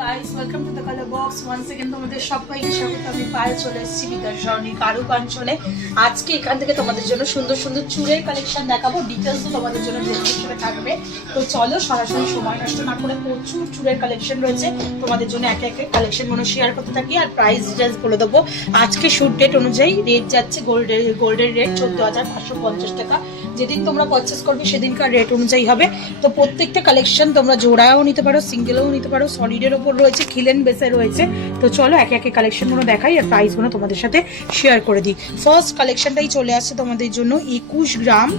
guys, welcome to the color box once again তোমাদের সবাইকে স্বাগত। আমি পায়ে চলে এসেছি বিদ্যাসারণী কারুকাঞ্চনে। আজকে এখান থেকে তোমাদের জন্য সুন্দর সুন্দর চুড়ের কালেকশন দেখাবো। ডিটেলস তোমাদের জন্য ডেসক্রিপশনে থাকবে। তো চলো সরাসরি সময় নষ্ট না করে প্রচুর চুড়ের কালেকশন রয়েছে তোমাদের জন্য একে একে কালেকশনগুলো শেয়ার করতে থাকি আর প্রাইস ডিটেলস বলে দেবো। আজকে শুট ডেট অনুযায়ী রেট যাচ্ছে গোল্ডের রেট 14,550 টাকা। যেদিন তোমরা পারচেস করবে সেদিনকার রেট অনুযায়ী হবে। তো প্রত্যেকটা কালেকশন তোমরা জোড়াও নিতে পারো, সিঙ্গেলও নিতে পারো, সলিডের ওপর রয়েছে, খিলেন বেসে রয়েছে। তো চলো একে একে কালেকশনগুলো দেখাই আর প্রাইসগুলো তোমাদের সাথে শেয়ার করে দিই। ফার্স্ট কালেকশনটাই চলে আসছে তোমাদের জন্য 21 গ্রাম।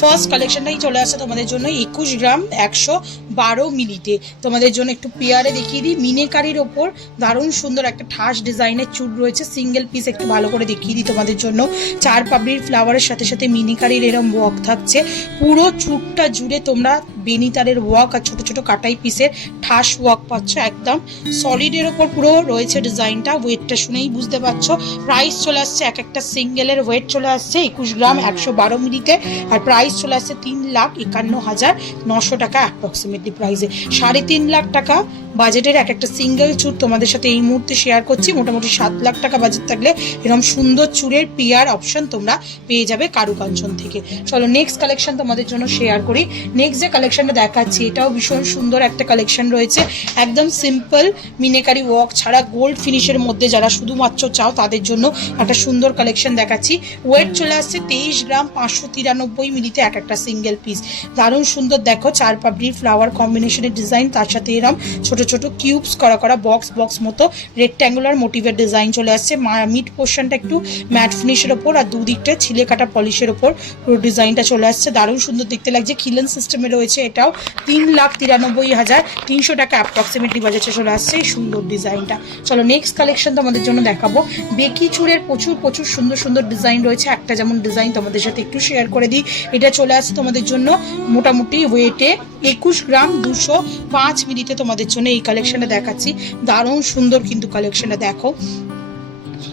ফার্স্ট কালেকশনটাই চলে আসছে তোমাদের জন্য 21 গ্রাম 112 মিলিতে। তোমাদের জন্য একটু পেয়ারে দেখিয়ে দিই। মিনেকারির ওপর দারুণ সুন্দর একটা ঠাস ডিজাইনের চুড় রয়েছে, সিঙ্গেল পিস একটু ভালো করে দেখিয়ে দিই তোমাদের জন্য। চার পাপড়ির ফ্লাওয়ারের সাথে সাথে মিনিকারির এরম ওয়ার্ক থাকছে। পুরো চুড়টা জুড়ে তোমরা বেনিতারের ওয়ার্ক আর ছোট ছোট কাটাই পিসের ঠাস ওয়ার্ক পাচ্ছ। একদম সলিডের ওপর পুরো রয়েছে ডিজাইনটা। ওয়েটটা শুনেই বুঝতে পারছো। প্রাইস চলে আসছে এক একটা সিঙ্গেলের ওয়েট চলে আসছে 21 গ্রাম 112 মিলিতে। আর প্রাইস চলে আসছে 3,51,900 টাকা অ্যাপ্রক্সিমেটলি প্রাইসে। 3.5 লাখ টাকা বাজেটের এক একটা সিঙ্গেল চুড় তোমাদের সাথে এই মুহূর্তে শেয়ার করছি। মোটামুটি 7 লাখ টাকা বাজেট থাকলে এরকম সুন্দর চুড়ের পেয়ার অপশন তোমরা পেয়ে যাবে কারুকাঞ্চন থেকে। চলো নেক্সট কালেকশন তোমাদের জন্য শেয়ার করি। নেক্সট যে কালেকশনটা দেখাচ্ছি এটাও ভীষণ সুন্দর একটা কালেকশন রয়েছে। একদম সিম্পল মিনেকারি ওয়ার্ক ছাড়া গোল্ড ফিনিশের মধ্যে যারা শুধুমাত্র চাও তাদের জন্য একটা সুন্দর কালেকশন দেখাচ্ছি। ওয়েট চলে আসছে 23 গ্রাম 593 মিলিতে এক একটা সিঙ্গেল পিস। দারুণ সুন্দর দেখো, চার পাপড়ির ফ্লাওয়ার কম্বিনেশনের ডিজাইন, তার সাথে এরম ছোট ছোট কিউবস করা বক্স মতো রেক্ট্যাঙ্গুলার মোটিভের ডিজাইন চলে আসছে। মিড পোর্শনটা একটু ম্যাট ফিনিশের ওপর আর দুদিকটা ছিলে কাটা পলিশের ওপর পুরো ডিজাইনটা চলে আসছে। দারুণ সুন্দর দেখতে লাগছে। খিলেন সিস্টেমে রয়েছে। এটাও 3,93,300 টাকা অ্যাপ্রক্সিমেটলি বাজেটে চলে আসছে এই সুন্দর ডিজাইনটা। চলো নেক্সট কালেকশন তোমাদের জন্য দেখাবো। বেকি চুড়ের প্রচুর সুন্দর সুন্দর ডিজাইন রয়েছে। একটা যেমন ডিজাইন তোমাদের সাথে একটু শেয়ার করে দিই। এটা চলে আসছে তোমাদের জন্য মোটামুটি ওয়েটে 21 গ্রাম 205 মিলিতে তোমাদের জন্য এই কালেকশনটা দেখাচ্ছি। দারুণ সুন্দর কিন্তু কালেকশনটা দেখো।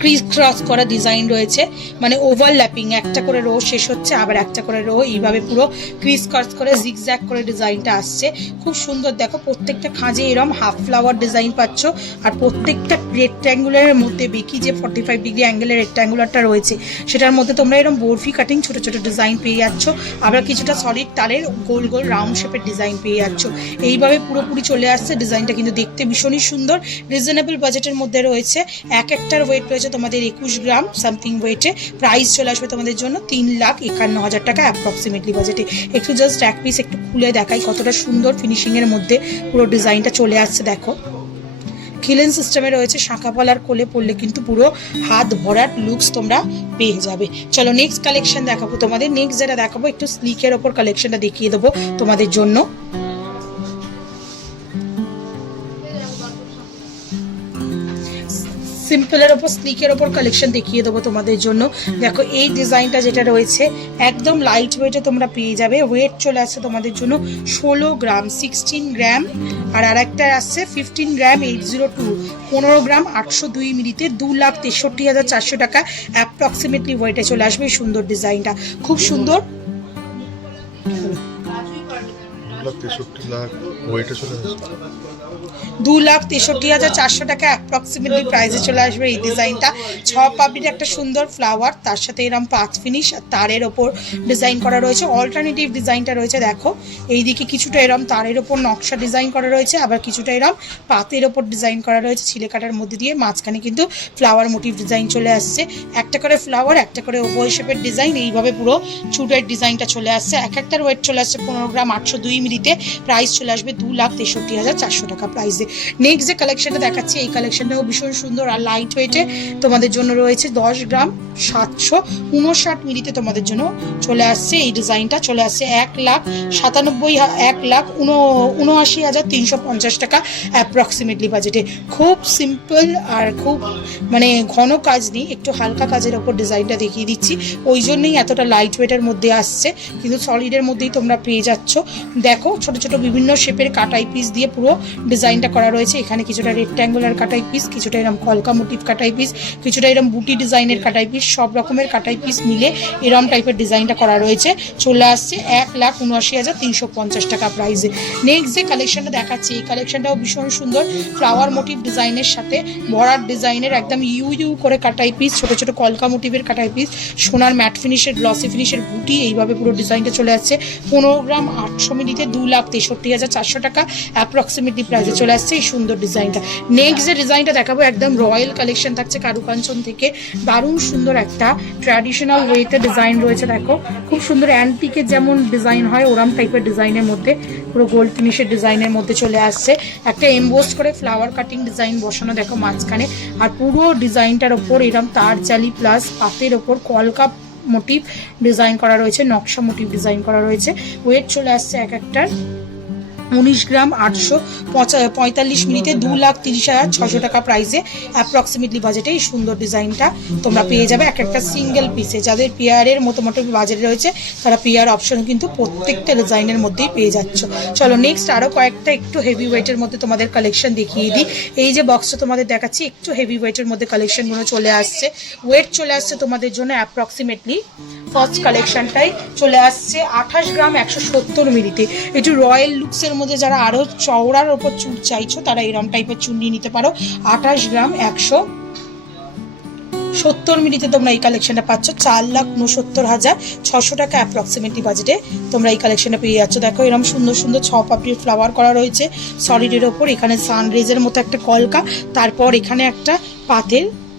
ক্রিস ক্রস করা ডিজাইন রয়েছে, মানে ওভারল্যাপিং, একটা করে রো শেষ হচ্ছে আবার একটা করে রো, এইভাবে পুরো ক্রিস ক্রস করে জিগজ্যাগ করে ডিজাইনটা আসছে। খুব সুন্দর দেখো। প্রত্যেকটা খাঁজে এরম হাফ ফ্লাওয়ার ডিজাইন পাচ্ছ। আর প্রত্যেকটা রেক্ট্যাঙ্গুলারের মধ্যে বেকি যে 45 ডিগ্রি অ্যাঙ্গেলের রেক্ট্যাঙ্গুলারটা রয়েছে সেটার মধ্যে তোমরা এরম বরফি কাটিং ছোট ছোট ডিজাইন পেয়ে যাচ্ছ। আবার কিছুটা সলিড তারের গোল গোল রাউন্ড শেপের ডিজাইন পেয়ে যাচ্ছ। এইভাবে পুরোপুরি চলে আসছে। ডিজাইনটা কিন্তু দেখতে ভীষণই সুন্দর। রিজনেবল বাজেটের মধ্যে রয়েছে। এক একটার ওয়েট রয়েছে তোমাদের 21 গ্রাম সামথিং ওয়েটে। প্রাইস চলে আসবে তোমাদের জন্য 3,51,000 টাকা অ্যাপ্রক্সিমেটলি বাজেটে। একটু জাস্ট এক পিস একটু খুলে দেখাই কতটা সুন্দর ফিনিশিংয়ের মধ্যে পুরো ডিজাইনটা চলে আসছে। দেখো খিলেন সিস্টেমে রয়েছে। শাঁখা পলার কোলে পড়লে কিন্তু পুরো হাত ভরার লুকস তোমরা পেয়ে যাবে। চলো নেক্সট কালেকশন দেখাবো তোমাদের। নেক্সট যেটা দেখাবো একটু স্লিকের ওপর কালেকশনটা দেখিয়ে দেবো তোমাদের জন্য। সিম্পলের ওপর স্লিকের ওপর কালেকশন দেখিয়ে দেবো তোমাদের জন্য। দেখো এই ডিজাইনটা যেটা রয়েছে একদম লাইট ওয়েটে তোমরা পেয়ে যাবে। ওয়েট চলে আসছে তোমাদের জন্য 16 গ্রাম 16 গ্রাম। আর একটা আসছে 15 গ্রাম 802, 15 গ্রাম 802 মিলিতে 2,63,400 টাকা অ্যাপ্রক্সিমেটলি ওয়েটে চলে আসবে এই সুন্দর ডিজাইনটা। খুব সুন্দর। 2,63,400 টাকা অ্যাপ্রক্সিমেটলি প্রাইসে চলে আসবে এই ডিজাইনটা। 6 পাপড়ির একটা সুন্দর ফ্লাওয়ার, তার সাথে এরকম পাঁচ ফিনিশ আর তারের ওপর ডিজাইন করা রয়েছে। অল্টারনেটিভ ডিজাইনটা রয়েছে দেখো। এইদিকে কিছুটা এরকম তারের ওপর নকশা ডিজাইন করা রয়েছে, আবার কিছুটা এরকম পাতের ওপর ডিজাইন করা রয়েছে ছিলে কাটার মধ্যে দিয়ে। মাঝখানে কিন্তু ফ্লাওয়ার মোটিভ ডিজাইন চলে আসছে। একটা করে ফ্লাওয়ার, একটা করে ওভাল শেপের ডিজাইন, এইভাবে পুরো চুড়ের ডিজাইনটা চলে আসছে। এক একটার ওয়েট চলে আসছে 15 গ্রাম 802 মিলিতে। প্রাইস চলে আসবে 2,63,400 টাকা প্রাইসে। নেক্সট যে কালেকশনটা দেখাচ্ছি এই কালেকশনটাও ভীষণ সুন্দর আর লাইট ওয়েটে তোমাদের জন্য রয়েছে। 10 গ্রাম 759 মিলিতে তোমাদের জন্য চলে আসছে এই ডিজাইনটা। চলে আসছে 1,79,350 টাকা অ্যাপ্রক্সিমেটলি বাজেটে। খুব সিম্পল আর খুব মানে ঘন কাজ নেই, একটু হালকা কাজের ওপর ডিজাইনটা দেখিয়ে দিচ্ছি। ওই জন্যই এতটা লাইট ওয়েটের মধ্যে আসছে, কিন্তু সলিডের মধ্যেই তোমরা পেয়ে যাচ্ছ। দেখো দেখো ছোট ছোট বিভিন্ন শেপের কাটাই পিস দিয়ে পুরো ডিজাইনটা করা রয়েছে। এখানে কিছুটা রেক্ট্যাঙ্গুলার কাটাই পিস, কিছুটা এরকম কলকা মোটিভ কাটাই পিস, কিছুটা এরকম বুটি ডিজাইনের কাটাই পিস, সব রকমের কাটাই পিস মিলে এরম টাইপের ডিজাইনটা করা রয়েছে। চলে আসছে 1,79,350 টাকা প্রাইসে। নেক্সট যে কালেকশনটা দেখাচ্ছি, এই কালেকশনটাও ভীষণ সুন্দর, ফ্লাওয়ার মোটিভ ডিজাইনের সাথে ভরাট ডিজাইনের একদম ইউ ইউ করে কাটাই পিস, ছোট ছোট কলকা মোটিভের কাটাই পিস, সোনার ম্যাট ফিনিশের গ্লসি ফিনিশের বুটি, এইভাবে পুরো ডিজাইনটা চলে আসছে। 15 গ্রাম 800 মিলিতে 2,63,400 টাকা অ্যাপ্রক্সিমেটলি প্রাইসে চলে আসছে এই সুন্দর ডিজাইনটা। নেক্সট যে ডিজাইনটা দেখাবো একদম রয়্যাল কালেকশন থাকছে কারুকাঞ্চন থেকে, দারুণ সুন্দর একটা ট্র্যাডিশনাল ওয়েতে ডিজাইন রয়েছে। দেখো খুব সুন্দর অ্যান্টিকের যেমন ডিজাইন হয় ওরম টাইপের ডিজাইনের মধ্যে পুরো গোল্ড ফিনিশের ডিজাইনের মধ্যে চলে আসছে। একটা এমবোস্ট করে ফ্লাওয়ার কাটিং ডিজাইন বসানো দেখো মাঝখানে, আর পুরো ডিজাইনটার ওপর এরম তার জালি প্লাস পাতের ওপর কলকা মোটিভ ডিজাইন করা রয়েছে, নকশা মোটিভ ডিজাইন করা রয়েছে। ওয়েট চলে আসছে এক একটার 19 গ্রাম 845 মিনিটে 2,30,600 টাকা প্রাইসে অ্যাপ্রক্সিমেটলি বাজেটে এই সুন্দর ডিজাইনটা তোমরা পেয়ে যাবে এক একটা সিঙ্গেল পিসে। যাদের পেয়ারের মোটামুটি বাজেট রয়েছে তারা পেয়ার অপশন কিন্তু প্রত্যেকটা ডিজাইনের মধ্যেই পেয়ে যাচ্ছ। চলো নেক্সট আরও কয়েকটা একটু হেভি ওয়েটের মধ্যে তোমাদের কালেকশন দেখিয়ে দিই। এই যে বক্সটা তোমাদের দেখাচ্ছি একটু হেভি ওয়েটের মধ্যে কালেকশনগুলো চলে আসছে। ওয়েট চলে আসছে তোমাদের জন্য অ্যাপ্রক্সিমেটলি ফার্স্ট কালেকশনটাই চলে আসছে 28 গ্রাম 170 মিলিতে। একটু রয়্যাল লুকসের মধ্যে যারা আরও চওড়ার ওপর চুল চাইছো তারা এরম টাইপের চুল নিয়ে নিতে পারো। 28 গ্রাম 170 মিলিতে তোমরা এই কালেকশনটা পাচ্ছ 4,69,600 টাকা অ্যাপ্রক্সিমেটলি বাজেটে তোমরা এই কালেকশনটা পেয়ে যাচ্ছ। দেখো এরকম সুন্দর সুন্দর 6 পাপড়ির ফ্লাওয়ার করা রয়েছে সলিডের ওপর, এখানে সানরেজের মতো একটা কলকা, তারপর এখানে একটা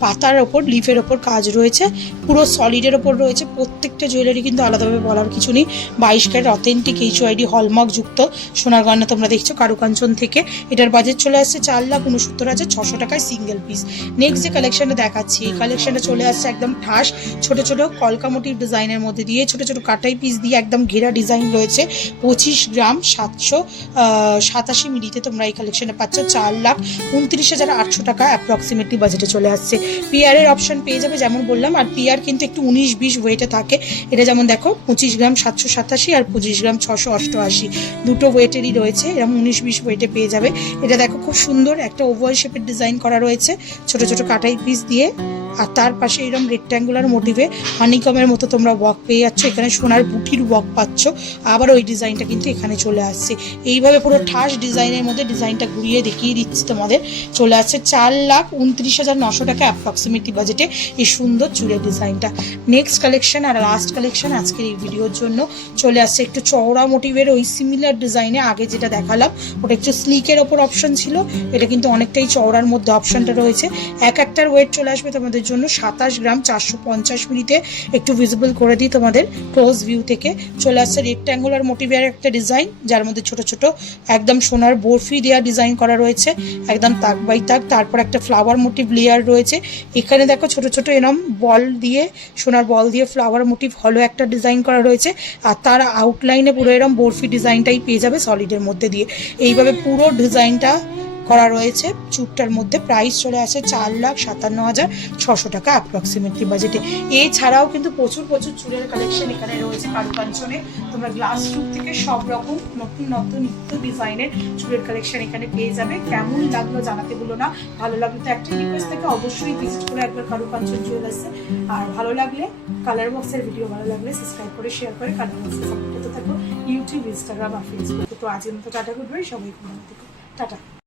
পাতার ওপর লিফের ওপর কাজ রয়েছে, পুরো সলিডের ওপর রয়েছে। প্রত্যেকটা জুয়েলারি কিন্তু আলাদাভাবে বলার কিছু নেই। 22 ক্যারেট অথেন্টিক HYD হলমার্ক যুক্ত সোনার গয়না তোমরা দেখছো কারুকাঞ্চন থেকে। এটার বাজেট চলে আসছে 4,69,600 টাকায় সিঙ্গেল পিস। নেক্সট যে কালেকশনটা দেখাচ্ছি এই কালেকশনটা চলে আসছে একদম ঠাস ছোট ছোট কলকা মোটিভ ডিজাইনের মধ্যে দিয়ে ছোট ছোট কাটাই পিস দিয়ে একদম ঘেরা ডিজাইন রয়েছে। 25 গ্রাম 787 মিলিতে তোমরা এই কালেকশনে পাচ্ছ 4,29,800 টাকা অ্যাপ্রক্সিমেটলি বাজেটে চলে আসছে। পিয়ারের অপশন পেয়ে যাবে যেমন বললাম, আর পিয়ার কিন্তু একটু 19-20 ওয়েটে থাকে। এটা যেমন দেখো 25 গ্রাম 787 আর 25 গ্রাম 688 দুটো ওয়েটেরই রয়েছে, এরকম 19-20 ওয়েটে পেয়ে যাবে। এটা দেখো খুব সুন্দর একটা ওভাল শেপের ডিজাইন করা রয়েছে ছোট ছোট কাটাই পিস দিয়ে, আর তার পাশে এরকম রেক্ট্যাঙ্গুলার মোটিভে হানিকমের মতো তোমরা ওয়ার্ক পেয়ে যাচ্ছ। এখানে সোনার বুটির ওয়ার্ক পাচ্ছ, আবার ওই ডিজাইনটা কিন্তু এখানে চলে আসছে। এইভাবে পুরো ঠাস ডিজাইনের মধ্যে ডিজাইনটা ঘুরিয়ে দেখিয়ে দিচ্ছি তোমাদের। চলে আসছে 4,29,900 টাকা অ্যাপ্রক্সিমেটলি বাজেটে এই সুন্দর চুলের ডিজাইনটা। নেক্সট কালেকশন আর লাস্ট কালেকশন আজকের এই ভিডিওর জন্য চলে আসছে একটু চওড়া মোটিভের ওই সিমিলার ডিজাইনে। আগে যেটা দেখালাম ওটা একটু স্লিকের ওপর অপশন ছিল, এটা কিন্তু অনেকটাই চওড়ার মধ্যে অপশনটা রয়েছে। এক একটার ওয়েট চলে আসবে তোমাদের জন্য 27 গ্রাম 450 মিলিতে। একটু ভিজিবল করে দিই তোমাদের ক্লোজ ভিউ থেকে। চলে আসছে রেক্ট্যাঙ্গুলার মোটিভের একটা ডিজাইন যার মধ্যে ছোট ছোট একদম সোনার বরফি দেওয়া ডিজাইন করা রয়েছে একদম তাক বাই তাক, তারপর একটা ফ্লাওয়ার মোটিভ লেয়ার রয়েছে। এখানে দেখো ছোট ছোট এরম বল দিয়ে সোনার বল দিয়ে ফ্লাওয়ার মোটিভ হলো একটা ডিজাইন করা রয়েছে, আর তার আউটলাইনে পুরো এরম বরফি ডিজাইনটাই পেয়ে যাবে সলিডের মধ্যে দিয়ে। এইভাবে পুরো ডিজাইনটা করা রয়েছে চুটটার মধ্যে। প্রাইস চলে আসে 4,57,600 টাকা অ্যাপ্রক্সিমেটলি বাজেটে। এছাড়াও কিন্তু প্রচুর চুলের কালেকশন এখানে রয়েছে কারুকাঞ্চনে। তোমরা গ্লাস চুপ থেকে সব রকম নতুন নতুন নিত্য ডিজাইনের চুলের কালেকশন এখানে পেয়ে যাবে। কেমন লাগলো জানাতে ভুলো না। ভালো লাগলে তো একটা রিকোয়েস্ট থেকে অবশ্যই ভিজিট করে একবার কারুকাঞ্চন জুয়েলার্সে। আর ভালো লাগলে কালার বক্সের ভিডিও ভালো লাগলে সাবস্ক্রাইব করে শেয়ার করে কালার বক্সে সাপোর্ট করতে থাকো ইউটিউব, ইনস্টাগ্রাম আর ফেসবুকে। তো আজকের মতো টাটা, গুড বাই, সবাই ভালো থেকো, টাটা।